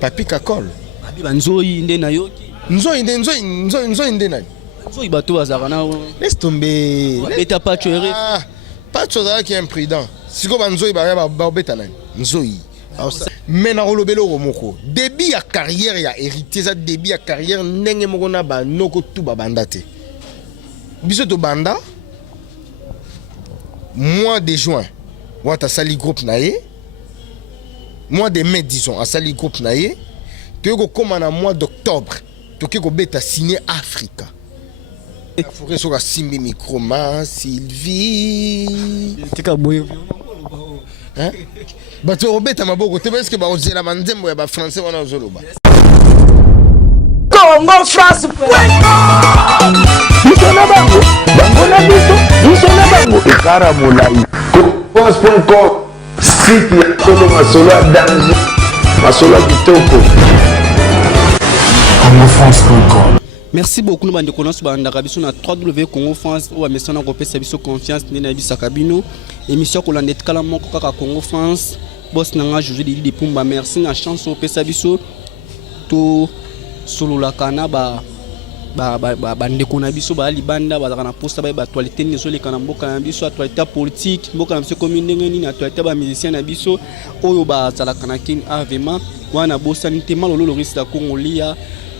Papi Kakol. Nzoi nde na yoki. Nzoi nde nani? Nzoi bato azarana. Laisse tomber. Beta Pacho ere. Pacho zara qui est imprudent. Siko banzoi ba beta nani? Nzoi. Mais na rolobelo romoko. Début à carrière ya hérité ça début à carrière ndenge moko na ba noko tout ba bandate. Biso to banda. Mois de juin. Wata sali groupe naé. Mois de mai disons à sali groupe naé. Tu es comme en mois d'octobre. Tu es beta signé Africa. Il faudrait sur la simbi micro ma Sylvie. Tu es boy. Hein? Bah tu beta ma boko. Tu penses que bah on dit la mandembo ya ba français wana ozoloba. Congo France. Bisona bango. Bango na biso. Bisona bango. Ikara molai. France.com. Site ya Kolo Masolo ya danger. Masolo kitoko. CongoFrance.com. Merci beaucoup nous bande connaissons bande rabiso na 3W Congo France ou amesana ko pesa biso confiance ni na bisa kabino émission ko landet kala moko kaka Congo France boss nanga José de Pumba merci na chance au pesa biso to solo la kana ba bande kona biso ba libanda ba na posta ba actualité ni solo kana mboka na biso actualité politique mboka na biso commune ngeni na actualité ba musicien na biso oyo ba zala kana kin avema wana bossa ni tema lolo risque da Congolia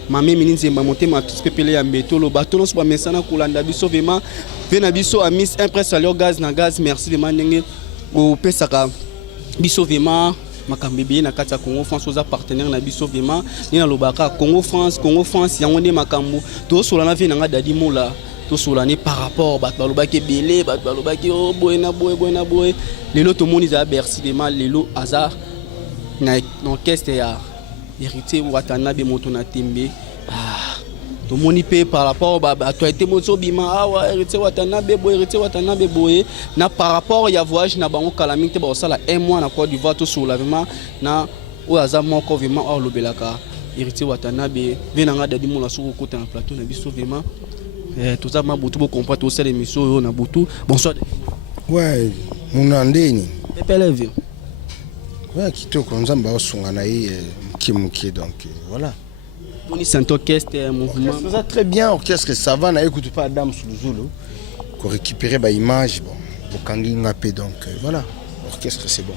mame mininze mba motema pepele ya mbetolo bato no so mesana kolanda biso vraiment vena biso amis impress alio gaz na gaz merci de mandenge o pesaka biso vraiment makambebe na kati ya Congo France oza partenaire na biso vraiment ni na lobaka Congo France yango nde makambo to sola na vena nga dadi mola to sola ne par rapport bato balobaki belé bato balobaki oh boy na boy lelo to moni za merci vraiment lelo aza na orchestre ya hérité Watanabe moto na tembe to moni pe par rapport ba to été moto bima awa hérité Watanabe boye na par rapport ya voyage na bango kalamite ba osala un mois na Côte d'Ivoire to sur lavement na o aza moko vraiment o lobelaka hérité Watanabe venanga dadi mona soko kota na plateau na biso vraiment tout ça ma butu bo comprendre to sala émission na butu bonsoir ouais mon andeni pepeleve ouais kitoko nzamba osunga na ye Kimuki donc voilà. Boni saint orchestre mouvement. Ça très bien orchestre ça va na écoute pas Adam Suluzulu pour récupérer ba image bon bokangi ngapé donc voilà orchestre c'est bon.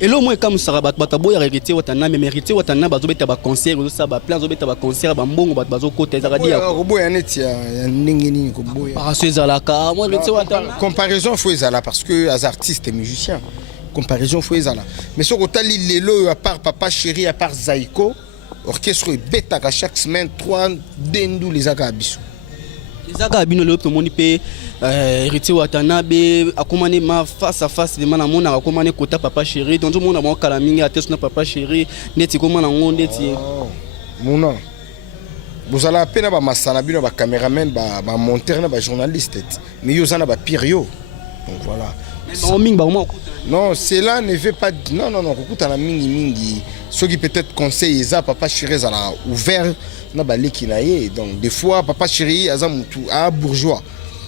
Et là moi comme ça bato boya hérité Watanabe mérité Watanabe bazo beta ba concert ça ba plan zo beta ba concert ba mbongo bato bazo côté za radia ko boya neti ya ndenge nini ko boya. Parce que zalaka moi hérité Watanabe comparaison faut ezala parce que as artistes et musiciens comparaison faut ezala mais ce que tali lelo à part Papa Chéri à part Zaiko orchestre beta à chaque semaine 3 dendu les agabiso les agabino le tout monde peut hérité Watanabe akomane ma face à face de mana mona akomane kota Papa Chéri donc tout monde a mon kalaminga à test na Papa Chéri neti komana ngonde ti mona vous allez à peine ba masala bino ba cameraman ba monteur na ba journaliste mais yo zana ba pirio donc voilà. Non, cela ne veut pas dire. Non, écoute, à la mingi. Ceux qui peut-être conseillent ça, Papa Chéri, ça a ouvert. Donc, des fois, Papa Chéri, a bourgeois.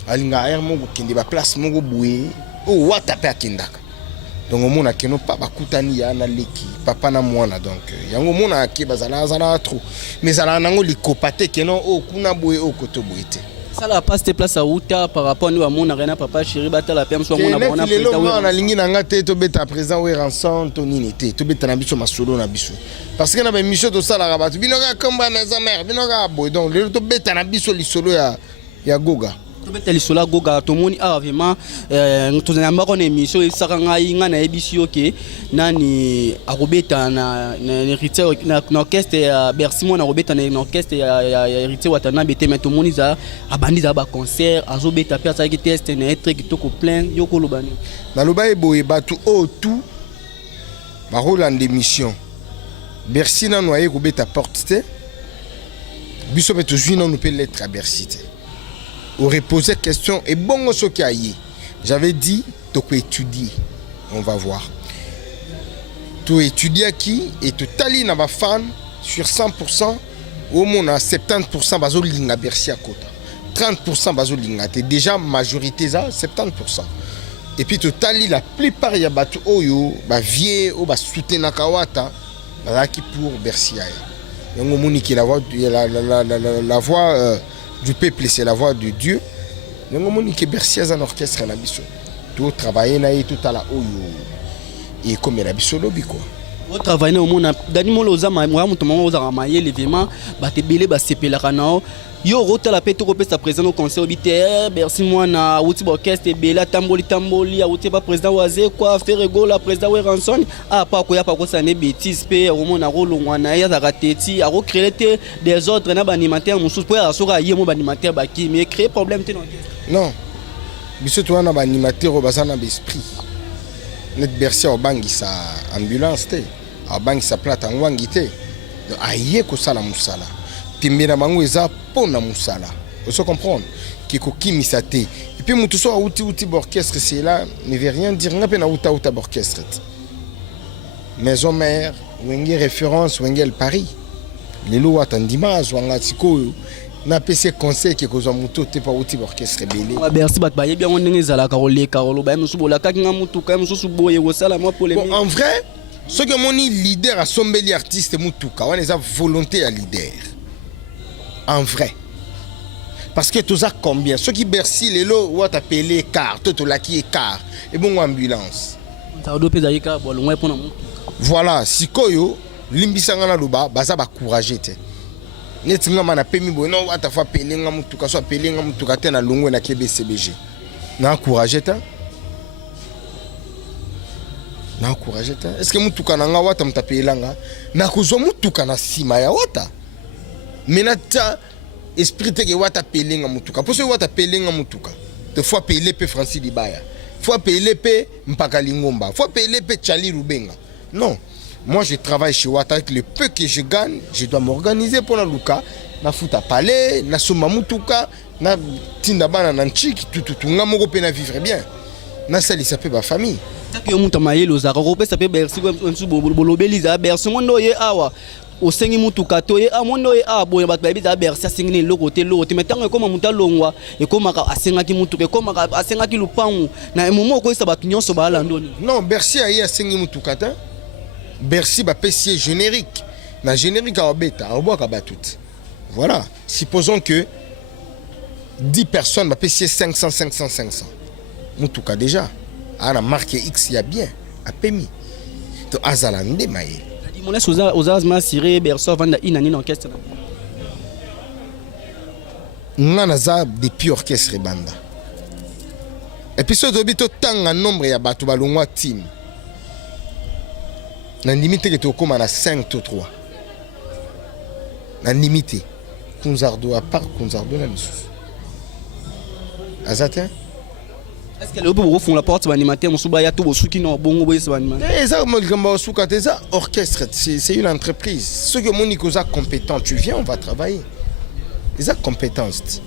Alinga air mongo kende ba place mongo boué. Oh, what a pas kindaka. Donc, au monde a keno pas bakutani ya na leki. Papa na mwana donc. Yango mona ke bazala trop. Mais ça a nango likopate keno oh kuna boué oh koto bouété. Ça la passe tes places à Outa par rapport à nous à mon arena Papa Chéri bata la perme soit mon abonné na lingi na ngate to beta présent we rançon to ninité to beta na biso masolo na biso parce que na ba mission to sala rabatu binoga komba na za mère binoga boy donc le to beta na biso lisolo ya goga to beta lisolo goga to moni vraiment to na mbako na émission esaka ngai nga na ebisi yoke nani akobeta na hérité na orchestre ya Bercy mo na kobeta na orchestre ya hérité Watanabe te mais to moni za abandi za ba concert azobeta pe asaki test na être kitoko plein yoko lobani na lobaye boye batu o tout ba Roland émission Bercy na noyé kobeta porte te biso pe to juino nous peut l'être à Bercy te aurait posé question et bon ce qui a eu j'avais dit tu peux étudier on va voir tu étudies qui et tu tali na ba fan sur 100% au moins à 70% bazo linga Bercy à côté 30% bazo linga t'es déjà majorité ça 70% et puis tu tali la plupart ya batu oyo ba vie o ba soutenir Kawata qui pour Bercy. La voix, la voix du peuple, c'est la voix de Dieu. Qui Bercy a un orchestre na biso. Tout travailler na tout à la haut et comme la biso lobby quoi. Vous travaillez au monde. Dani mo loza ma moi mutu mo loza maye l'événement ba te belé ba sepela kana. Yo rota la pete repesa président au conseil obitaire Bercy moi na outi orchestre bela tamboli outi ba président waze quoi faire ego la président we ranson a pas ko ya pas ko ça ne bêtise pe au monde na rolongwa na ya za rateti a recréer des ordres na ba animateur musu pour ya soka yemo ba animateur ba ki mais créer problème te non biso to na ba animateur ba sana esprit net Bercy au bangi sa ambulance te au bangi sa plate en wangi te aye ko sala musala timira mangu eza pona musala vous comprendre qui kokimisa te et puis mutu so outi orchestre c'est là ne veut rien dire nga pe na outa orchestre maison mère wenge référence wenge le Paris lelo watandima zwanga sikoyo na PC conseil qui kozwa mutu te pa outi orchestre belé Bercy bat baye bien on ndenge zala karole karolo ba musu bola ka kinga mutu ka musu boye ko sala moi pour les bon en vrai ce que mon leader a sombeli artiste mutuka on eza volonté à leader en vrai parce que tout ça combien ceux qui Bercy les lots ou appelé car tout là qui est car et bon ambulance voilà sikoyo limbisanga na luba baza ba courager te netinga mana pemi bo non ata fa pelenga mutuka so pelenga mutuka te na longwe na KBCBG na courager te na courager te est-ce que mutuka na nga wata mtapelanga na kuzo mutuka na sima ya wata menata esprit te ke wata pelenga mutuka pour ce wata pelenga mutuka te fois pele pe Francis Libaya fois pele pe Mpaka Lingomba fois pele pe Charlie Rubenga non moi je travaille chez Wata avec le peu que je gagne je dois m'organiser pour la luka na futa palais na soma mutuka na tinda bana na nchiki tout nga moko pe na vivre bien na sali ça peut ba famille que muta mayelo za ko pe ça peut Bercy ko nsu bolobeliza Bercy mondo ye awa au sengi mutuka to ye amondo ye abo ba ba biza Bercy singini lokote mais tango ko mamuta longwa e ko maka asenga ki mutuka ko maka asenga ki lupangu na momo ko isa ba nyonso ba landoni non Bercy a ye asengi mutuka ta Bercy ba pesier générique na générique a beta a boka ba tout voilà supposons que 10 personnes ba pesier 500 mutuka déjà ana marque X ya bien a pemi to azalande maye mon laisse aux asma siré Bercy vanda inani orchestre ngana za depuis orchestre banda et puis ce dobito tanga nombre ya batu balongwa team na limite que to koma na 5 to 3 na limite Kunzardo à part Kunzardo na misus azata est-ce que le bureau font la porte animateur musuba ya to bosuki no bongo boye ça animateur ça mo gamba suka teza orchestre c'est une entreprise ceux que Monique za compétent tu viens on va travailler les compétences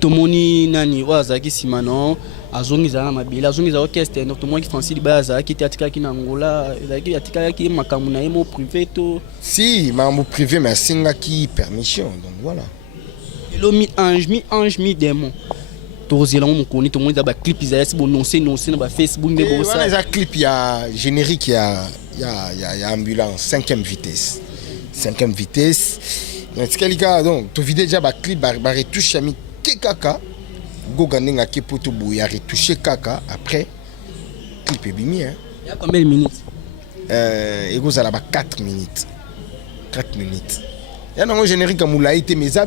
to moni nani wazaki simano azongiza na mabila azongiza orchestre no to moi qui Francis Baza qui atika ki na Angola ezaki atika ki makamu na yemo privé to si mambo privé mais singa ki permission donc voilà lo mi ange mi démon tozela mo koni to moi da ba clip izaya si bon non na ba Facebook ne bo ça les clip ya générique ya ambulance 5e vitesse Ntskalika donc to vidéo déjà ba clip ba retouche ami kaka goga nenga ke poto boya retoucher kaka après clip bimi hein il y a combien de minutes et vous allez 4 minutes ya nango générique amulaite mais ça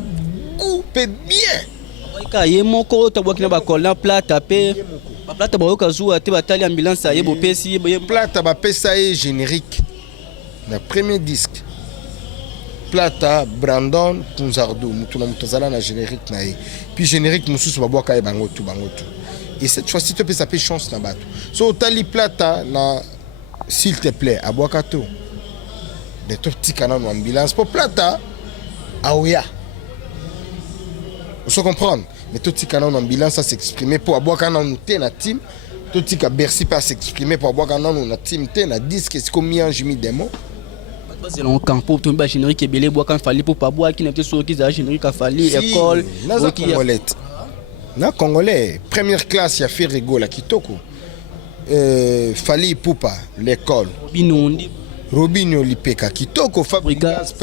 coupe bien ka ye moko to bokina ba kola plata pe ba plata ba okazu te batali ambulance ye bo pesi plata ba pesa ye générique na premier disque Plata, Brandon, Kunzardo, Mutuzala na générique nae. Puis générique mususu baboka e bango tout. Et cette fois-ci tu peux s'appeler chance na bato. So tali Plata na s'il te plaît abokato. Des tout petits canons ambulance pour Plata aoya. Vous comprendre? Mais tout petit canon ambulance à s'exprimer pour aboka na na team. Tout petit Bercy pas s'exprimer pour aboka na team na disque c'est comme un jimi démon. C'est un camp pour tomber générique et belé bois quand fallait pour pas boire qui n'était sur qui ça générique a fallu école na congolais première classe il a fait rigolo à Kitoko fallait poupa l'école binondi Robinho Lipeka kitoko, Fabregas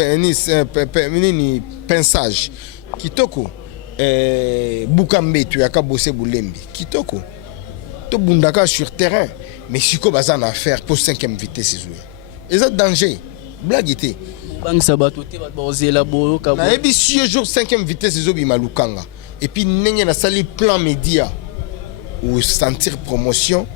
nini pensage kitoko, Bukambe tu yaka bossé Boulembi kitoko, to bundaka sur terrain, mais siko bazan affaire pour 5e vitesse jouer. Et ça danger, blague était. Bang sabato te ba bozela boyo ka. Na ebi si jour 5e vitesse zobi malukanga. Et puis nenge na sali plan média ou sentir promotion.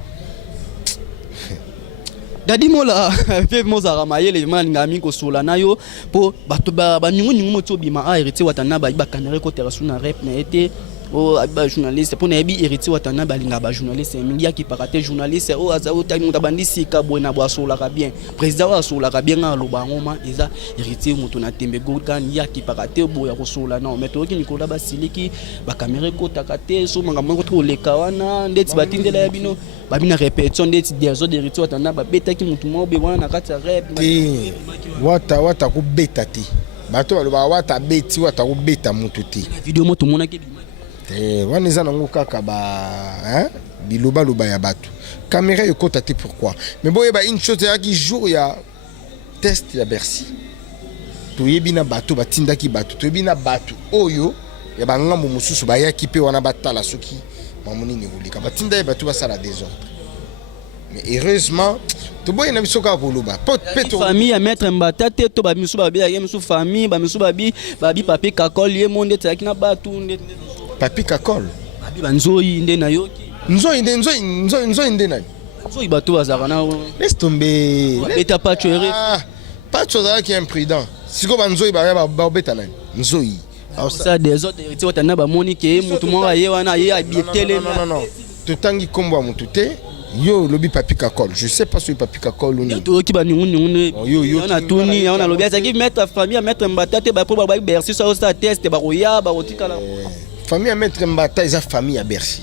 Dadi mola pe mozara mayele malinga mi ko sola nayo po bato ba ningu moto bima a hérité watana ba kanere ko terasu na rep na été o ba journaliste po na ebi hérité watana ba linga ba journaliste mingi ki parate journaliste o azawo ta muta bandisi ka bona bo sola ka bien président wa sola ka bien ngalo ba ngoma eza hérité moto na tembe gokan ya ki parate bo ya ko sola na meto ki nikola ba siliki ba kamera ko takate so manga moko to leka wana ndeti batindela ya bino babina répétition ndeti des autres hérité watana ba beta ki mutu mo be wana na kata rep wata ko beta ti bato ba wata beti wata ko beta mutu ti video moto mona ke wana eza nango kaka ba biloba loba ya bato caméra ekota te pourquoi mais boyeba une chose ya ki jour ya test ya Bercy toyebi na bato batindaki bato toyebi na bato oyo ya bangambo mosusu bayaki pe wana batala soki mamoni ni koleka batinda ye bato basala désordre mais heureusement to boye na biso ka koloba peto famille ya maître Mbata te to ba misu ba ya misu famille ba misu babi papi kakol ye monde tsaki na bato ndete papi kakol babi banzoi nde na yoki nzoi nde nani nzoi bato bazaka na laisse tomber beta pacho ere pacho za ki imprudent siko banzoi ba beta nani nzoi ça des autres héritiers watana ba moni ke mutu mo ye wana ye abietele non totangi kombo ya mutu te yo lobi papi kakol je sais pas si papi kakol ou non to ki ba ningu yo na tuni on a lobi ça qui mettre famille mettre Mbata te ba pour ba Bercy ça ça test ba roya ba otikala famille maître Mbata eza famille à Bercy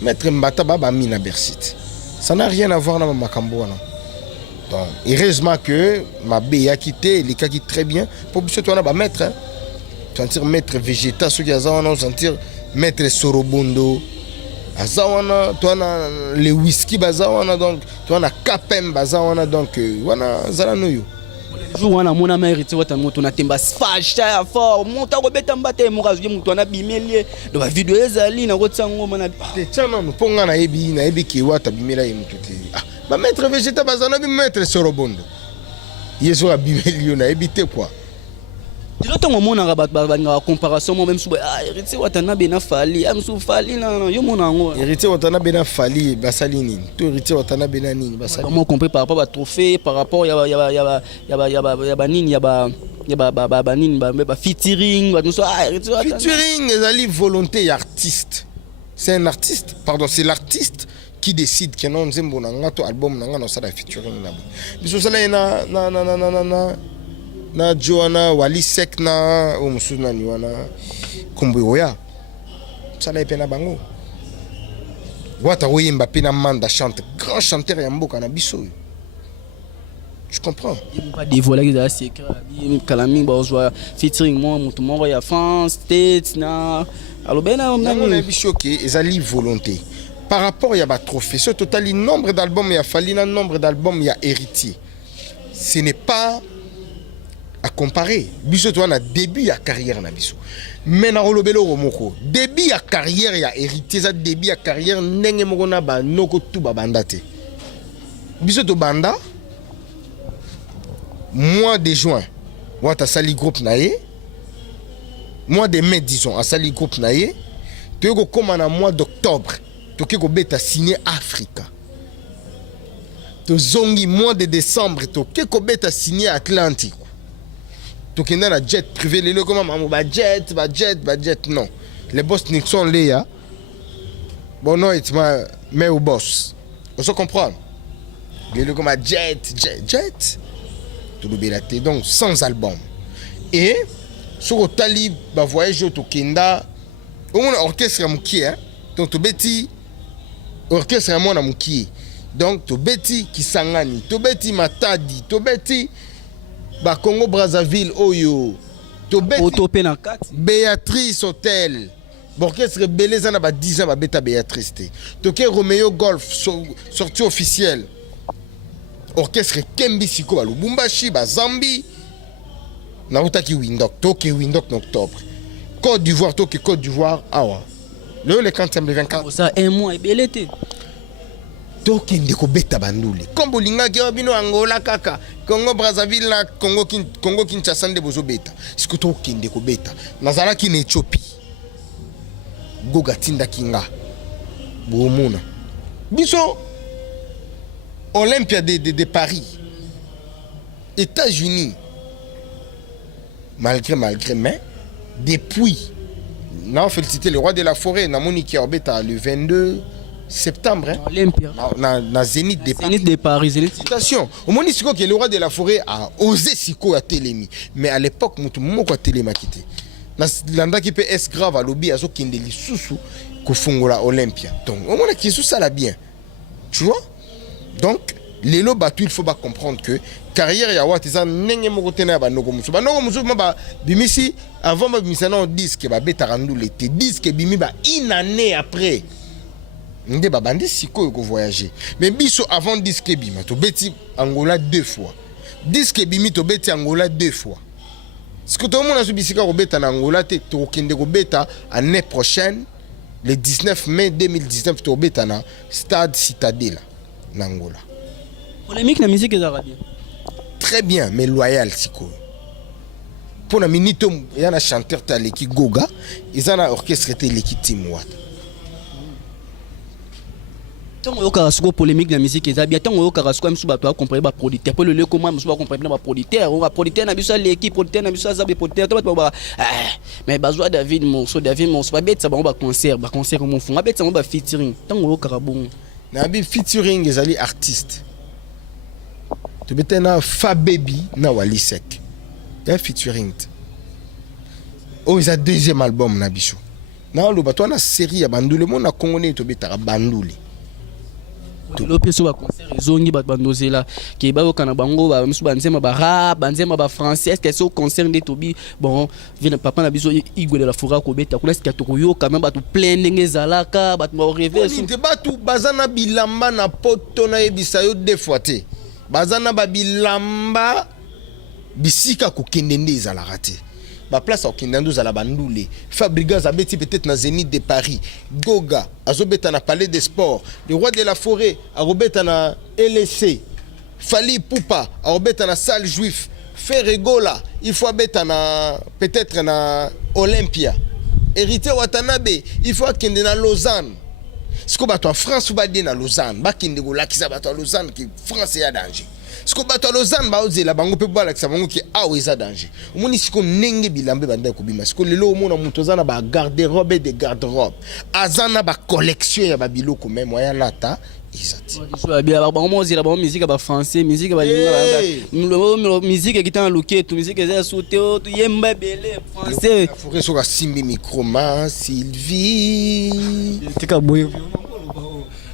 maître Mbata ba mina Bercy ça n'a rien à voir na makambo wana donc heureusement que ma béa quitté les cas qui très bien pour biso toi na ba maître sentir maître végétal ceux qui azawana sentir maître Sorobondo azawana toi na les whisky bazawana donc toi na kapem bazawana donc wana zala noyo jour wana mona mérite wata moto na temba fâche ya fort monta ko beta Mbata mokazu moto na bimelie do ba video ezali na kotsango mana te tchana no ponga na ebi ki wata bimela ye moto te ba maître végétal bazana bi maître Sorobondo yeso a bimelio na ebi te quoi. Dilo tongo mona ga ba comparaison mo même sou héritier watana bena fali am sou fali na yo mona ngo héritier watana bena fali basali nini to héritier watana bena nini basali comment compris par rapport à trophée par rapport ya ba nini ya ba nini ba featuring ba so héritier watana featuring ezali volonté artiste c'est un artiste pardon c'est l'artiste qui décide que non nzembo na ngato album na ngana sala featuring na biso sala na Joana Wali Sek na o musuna ni wana kombo oya sala epena bango wata oyimba pena manda chante grand chanteur ya mboka na biso je comprends il pas dévoiler les secrets kalami ba ozwa featuring moi mutu moko ya France States na alobena na biso ke ezali volonté par rapport ya ba trophée ce total nombre d'albums ya Falina nombre d'albums ya héritier ce n'est pas à comparer biso to na début ya carrière na biso mais na rolobelo romoko début ya carrière ya héritier ça début ya carrière ndenge moko na ba noko tu ba banda te biso to banda mois de juin wata sali groupe na ye mois de mai disons a sali groupe na ye to ko koma na mois d'octobre to ke ko beta signer Africa to zongi mois de décembre to ke ko beta signer Atlantique tokenda na jet privé lelo comme maman ba jet non les boss Nixon Léa bon non it's mais au boss on se comprend lelo comme jet tout le belaté donc sans album et sur au tali ba voyage tokenda on orchestre muki hein donc to beti orchestre moi na muki donc to beti Kisangani to beti Matadi to beti ba Congo Brazzaville oyo to beti na kati Béatrice Hotel orchestre beleza na ba 10 ans ba beta Béatrice te to ke Romeo Golf sortie officielle orchestre Kembi Siko ba Lubumbashi ba Zambie na utaki Windhoek toke Windhoek en octobre Côte d'Ivoire toke Côte d'Ivoire awa le 40e le 24 ça un mois et belete toke ndeko beta bandule kombo lingaki bino Angola kaka Congo Brazzaville na Congo Kinshasa nde bozo beta siko toke ndeko beta nazalaki na Ethiopie goga tinda kinga bomona biso Olympia de Paris États-Unis malgré mais depuis on félicité le roi de la forêt na Monique Orbeta le 22 septembre Olympia na Zénith de Paris félicitations au moment que le roi de la forêt a osé siko à Télémi mais à l'époque mutu moko Téléma quitté na landa qui peut est grave à lobby azo kinde lisusu ko fungola Olympia donc au moment qui ça la bien tu vois donc les lots battus il faut pas comprendre que carrière ya wati za nenge moko tena ba noko musu ba bimisi avant ba bimisa na disque ba beta randu l'été disque bimi ba une année après nde ba bandi siko ko voyager mais biso avant disque bima to beti Angola 2 fois disque bimi to beti Angola 2 fois ce que tout le monde a subi sika ko beta na Angola te to kende ko beta année prochaine le 19 mai 2019 to beta na stade Citadel na Angola. Polémique la musique est arabe. Très bien, mais loyal siko. Pour la minute, il y a un chanteur qui Goga, il y a un orchestre qui Timouat. Tant que polémique la musique est arabe, tant que même souvent comprendre ba producteur, pour le comment même souvent comprendre ba producteur, on va producteur na biso l'équipe producteur na biso za producteur, mais bazwa David Monso pas bête ça ba concert mon fond, bête ça ba featuring. Tant que karabon. Na bi featuring ezali artiste. Tu peux na Fa Baby na Wally Seck. Un featuring. Oh, ils a deuxième album na bicho. Na lo bato na série ya bandule mon na congolais to betara bandule. Le peso ba concert zongi ba bandozela ke ba okana bango ba musu banzema ba rap banzema ba français est-ce que ce concert de tobi bon vient papa na biso Igwe de la Fora ko beta kula ski to yo quand même ba to plein ndenge zalaka ba to rêver so te ba tu bazana bilamba na poto na yebisa yo deux fois te bazana ba bilamba bisika ko kende nde ezalaka te ba place au kindandu za la bandule Fabrigas abeti peut-être na Zénith de Paris Goga azobeta na Palais des Sports le roi de la forêt arobeta na LSC Fali Poupa arobeta na salle juif Ferregola il faut abeta na peut-être na Olympia Héritier Watanabe il faut kende na Lausanne ce que bato en France ou ba de na Lausanne ba kende go lakisa bato à Lausanne qui France ya danger. Ce que bato Lausanne ba ozela bango pe bala kisa bango ki awe za danger. Omoni siko nenge bilambe banda ko bima. Siko lelo omona mutozana ba garde-robe de garde-robe. Azana ba collection ya ba biloko même moya lata izati. So bien ba bango ozela ba musique ba français, musique ba musique qui tan loquet, musique za sauté to yemba belé français. Faut so ka simbi micro ma Sylvie. Tika boyo.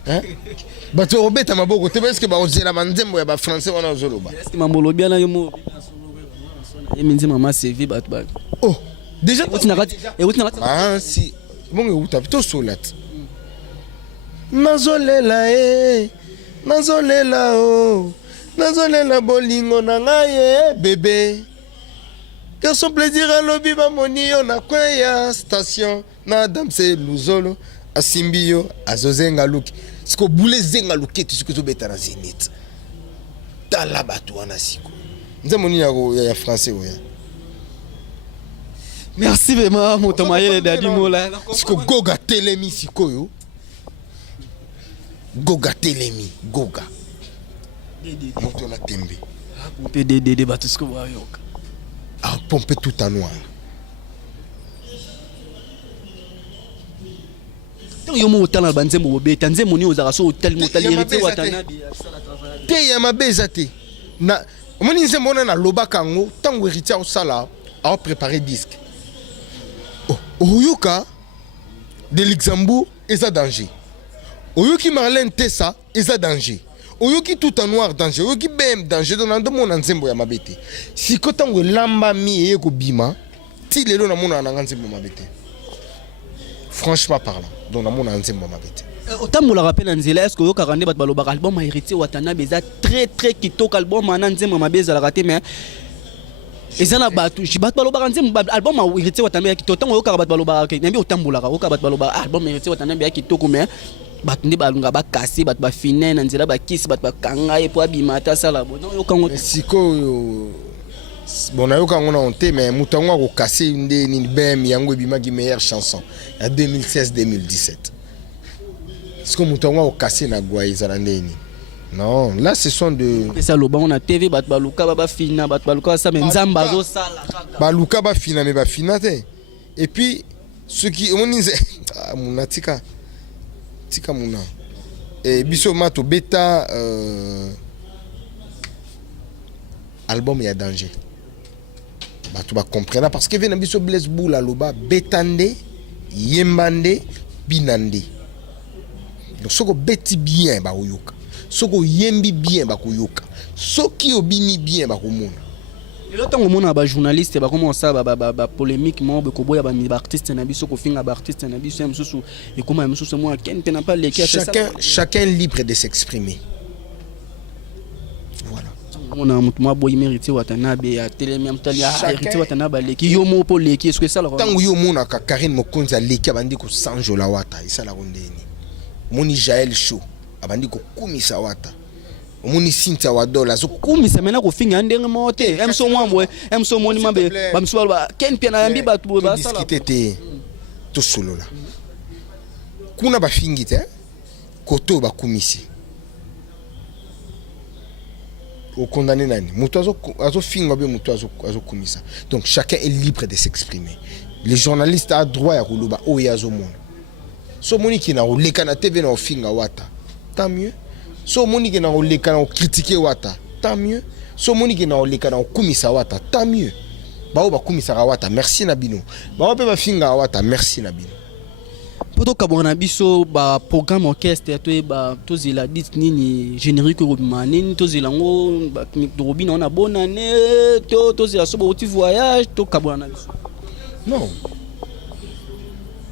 Hein? Bato robeta maboko te parce que ba ozela manzembo ya ba français wana ozoloba. Est-ce que mamolo bien na yo mo minzi mama CV bat. Oh, déjà ah si bon uta to solat. Nazolela nazolela oh. Nazolela bolingo na ngai bébé. Que son plaisir à lobby ba moni yo na kwaya station na damse luzolo asimbio azozenga luki. Siko boule zenga luketi siko to beta na Zénith. Tala batu wana siko. Nze moni ya français oya. Merci vraiment mon tomaye dadi mola. Siko Goga Telemi siko yo. Goga Telemi, Goga. Moto na tembe. Pompe de batu siko wa yoka. Ah pompe tout en noir. Yo mo otala banzembo bobeta nzembo ni ozaka so hotel motali héritier watanabi te ya mabeza te na moni nzembo na loba kango tango héritier au sala a préparé disque oyoka de Luxembourg eza danger oyoki Marlène Tessa eza danger oyoki tout en noir danger oyoki BM danger donc ndo mona nzembo ya mabete siko tango lamba mi eko bima ti lelo na mona na nzembo mabete franchement parlant donc na mona nzembo mabete otambola rappel nzela est-ce que yo karande bat baloba album a hérité Watanabe eza très très kitoko album ana nzema mabeza la raté mais ezana batu jibat baloba nzema album a hérité Watanabe kitoko tango yo karabat baloba nyambi otambola ka okabat baloba album a hérité Watanabe kitoko mais batu ndi balunga bakasi batu ba fine na nzela bakisi batu bakanga e po abimata sala bon yo kango siko bon nayoka ngona honte mais mutango ko kasser nde ni bem yango bimaki meilleure chanson en 2016-2017. Est-ce que mutango ko kasser na Gwaïza na ndeni? Non, là ce sont de ça loba on a TV bat baluka ba fina bat baluka ça mais nzamba zo sala baluka ba fina mais ba fina te. Et puis ce qui on dit munatika tika muna et biso mato beta album ya danger. Bah tu vas comprendre parce que vient biso Blaise Boula loba betande yembande binande. Donc soko beti bien ba oyoka. Soko yembi bien ba koyoka. Soki obini bien ba komona. Le temps on ba journaliste ba comment ça ba polémique mo be ko boya ba artiste na biso ko finga ba artiste na biso msusu et comment msusu moi ken pe na pas les chacun libre de s'exprimer. Voilà. On a mutuma boy mérité Watanabe ya telemi mtali ya hérité Watanabe leki yo mo po leki est-ce que ça la tango yo mona ka Karine Mokonzi leki abandi ko sanjo la wata isala rondeni. Moni Jaël Show abandi ko kumisa wata. Omoni Cynthia Wadola zo kumisa mena ko finga ndenge mote emso mwamwe emso moni mambe bamswa ba ken pia na yambi batu ba sala discuter to solo la kuna ba fingi te koto ba kumisi au condamné nani muto azo finga be muto azo kumisa. Donc chacun est libre de s'exprimer. Les journalistes a droit ya kuluba o ya zo mona so moni ki na oleka na TV na ofinga wata tant mieux. So moni ki na oleka na critiquer wata tant mieux. So moni ki na oleka na kumisa wata tant mieux. Ba o ba kumisa wata merci na bino. Ba o pe ba finga wata merci na bino. Poto kabona biso ba programme orchestre to ba to zela dit nini générique romanine to zelango ba robina on a bonne année to zela so ba voyage to kabona biso. Non.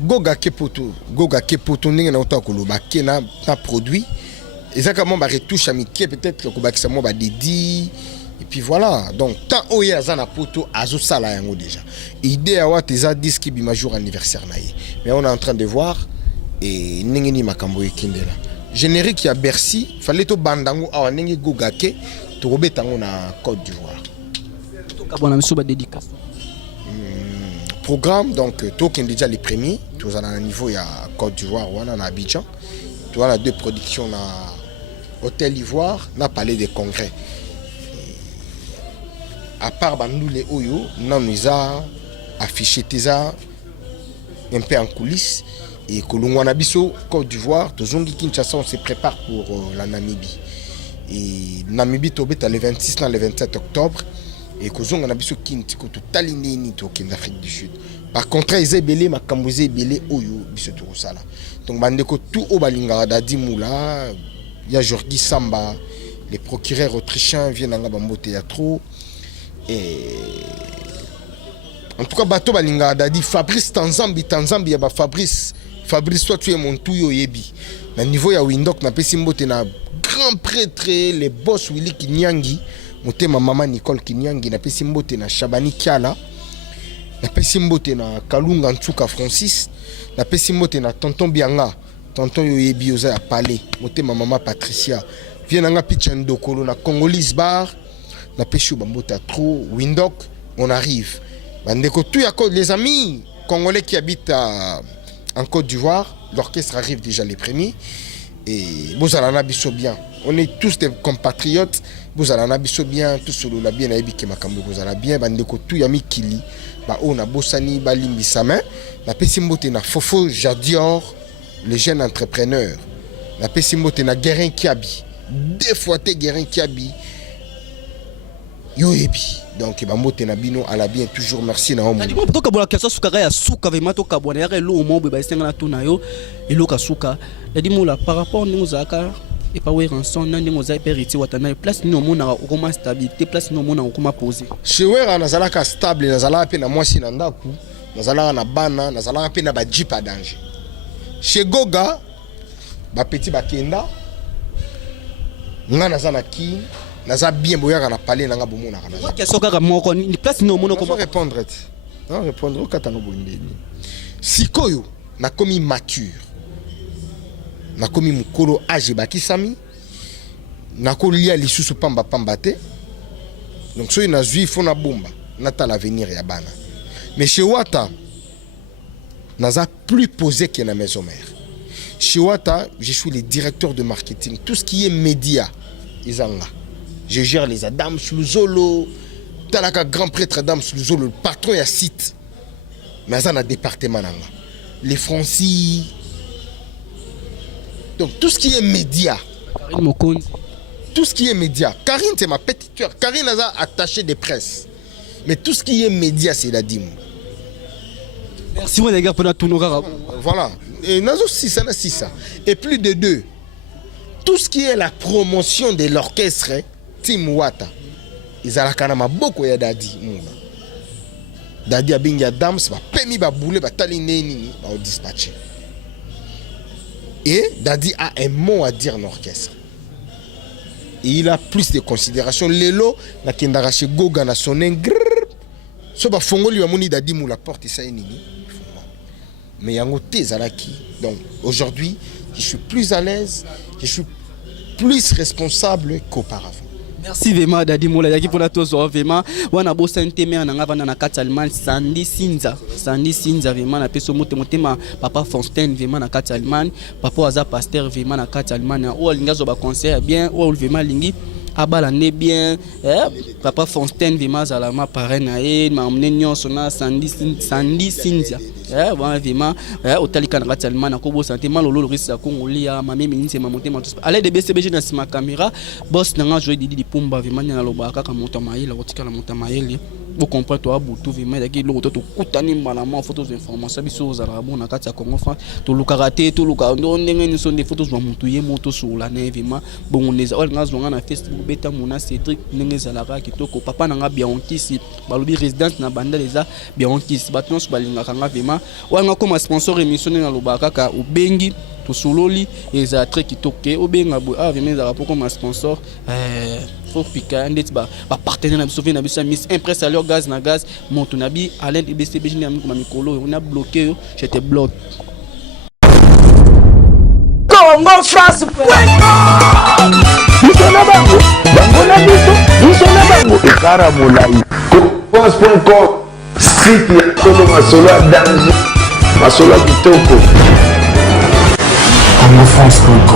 Goga kepoto ninga na otakolo ba kena na produit. Exactement ba retouche amitié peut-être ko ba kisamo ba dédi et puis voilà. Donc tant oya za na poto azo sala yango déjà. Idée à wat eza disque bi ma jour anniversaire na ye. Mais on est en train de voir et ningeni makambo ekindela. Générique ya Bercy, fallait to bandango awa ningi goga ke to robetango na Côte d'Ivoire. To kabona miso ba dédicace. Programme donc token déjà les premiers, tous à un niveau ya Côte d'Ivoire ou en Abidjan. Tu vois, 2 productions na Hôtel Ivoire, na Palais des Congrès. À part nous les Oyo, nous avons affiché ça un peu en coulisses. Et Kolongwana Biso, Côte d'Ivoire, Tozongi Kinshasa, on se prépare pour la Namibie. Et Namibie, le 26 et le 27 octobre. Et Kozongwana Biso Kinti, Talinini, en Afrique du Sud. Par contre, ils ont belé, ma Kambouze belé, Oyo, Biso Turosala. Donc, Bandeko, tout au Balinga, Dadi Moula, il y a Jordi Samba, les procureurs autrichiens viennent à Bambote, il y a trop. Et en tout cas, Bato Balinga, Dadi Fabrice Tanzambi, il y a Fabrice, toi tu es mon touyo yebi. Na niveau ya Windok, na pesimbote na grand prêtre, les boss Willy Kinyangi, moté ma maman Nicole Kinyangi, na pesimbote na Shabani Kiala, na pesimbote na Kalunga Ntsuka Francis, na pesimbote na tonton Bianga, tonton Yoyebi Oza ya Palais, moté ma maman Patricia, vienanga Pichendo Kolo na Congolese Bar, na Peshu Bambote à trop, Windok, on arrive. Bandeko, tout les amis congolais qui habitent en Côte d'Ivoire, l'orchestre arrive déjà les premiers. Et vous allez en bien. On est tous des compatriotes. Vous allez en bien. Tous solo la bien. Aïbi Kemakambo vous allez bien. Bandeko tout yami kili. Ba on a Bossani Balimbi Samin. La Pessimbote na Fofo Jadior, le jeune entrepreneur. La Pessimbote na Guérin Kiabi. 2 fois Guérin Kiabi. Yoebi. Donc Bambote na bino à la bien toujours merci na homme. Ndimo to kabona kasa suka ya suka ve mato kabona ya lo mo be ba senga na tuna yo elo ka suka. Ndimo la par rapport ndimo zaka et pas ouais rançon ndimo za periti watana place ni mona okoma stabilité place ni mona okoma poser. Chewera nazala ka stable nazala pe na mwasi na ndaku nazala na bana nazala pe na ba jeep à danger. Chez Goga ba petit ba kenda nga naza na ki naza bien boyaka na palais nanga bomona kana question kaka moko ni place no mono comment répondre non répondre okatano bondeni sikoyo na komi mature na komi mukolo age bakisami na kolia lisusu pamba te donc soki nazwi fo na bomba nata l'avenir ya bana mais chez Wata naza plus posé que na maison mère. Chez Wata je suis le directeur de marketing, tout ce qui est média izanga je gère les Adam Sluzolo talaka grand prêtre Adam Sluzolo le patron ya site mais ça na département nanga les Francis. Donc tout ce qui est média, tout ce qui est média, Karine c'est ma petite soeur, Karine a attaché des presses, mais tout ce qui est média c'est la dîme. Merci les gars pour tout nos gars. Voilà, et nazo 6 ça. Et plus de 2. Tout ce qui est la promotion de l'orchestre Team Wata, ils ont la kanama beaucoup ya dadi. Dadi a bingi Adams ba pemi ba boule ba tali neni ba dispatcher. Et Dadi a un mot à dire dans l'orchestre. Et il a plus de considération. Lelo, na kendara chez Goga na sonen so ba fongoli wa moni Dadi mou la porte ça nini. Mais yango te zalaki. Donc aujourd'hui, je suis plus à l'aise, je suis plus responsable qu'auparavant. Merci vraiment Dadi Moula yaki pour la tozo vraiment wana bo santé mais na ngava na kati Allemagne Sandy Sinza vraiment na peso motema papa Fontaine vraiment na kati Allemagne papa aza pasteur vraiment na kati Allemagne o lingazo ba conseil bien o vraiment lingi abala ne bien papa Fontaine vraiment zalama parrain na e ma emmené nyonso na Sandy Sinza vraiment otalika na kati Allemagne ko bo santé malolo risa kongolia mame minise mamotema tout allez de BCBG na sima caméra boss nanga jouer Didi Pumba vraiment na loba kaka motamaïla otika la motamaïla bo comprendre toi butu vraiment yaki lo to kutani malama photos information biso za rabo na kati ya Congo France to lukarate to luka ndenge ni sont des photos ba mutu ye moto sur la vraiment bon neza o nga zonga na Facebook beta mona Cédric ndenge za la kitoko papa nanga Biankisi balobi résidence na banda leza Biankisi batons balinga kanga vraiment o nga comme sponsor émission na loba kaka ubengi to sololi eza très kitoko obenga bo vraiment za rapport comme sponsor faut piquer ndeti ba partenaire na biso na biso Miss Impress alors gaz na gaz montonabi Alain BCBG na mikolo on a bloqué je te bloque Congo France Bisona bango na biso bisona bango ekara molai France.com site ya Kolo Masolo danger Masolo kitoko Congo France.com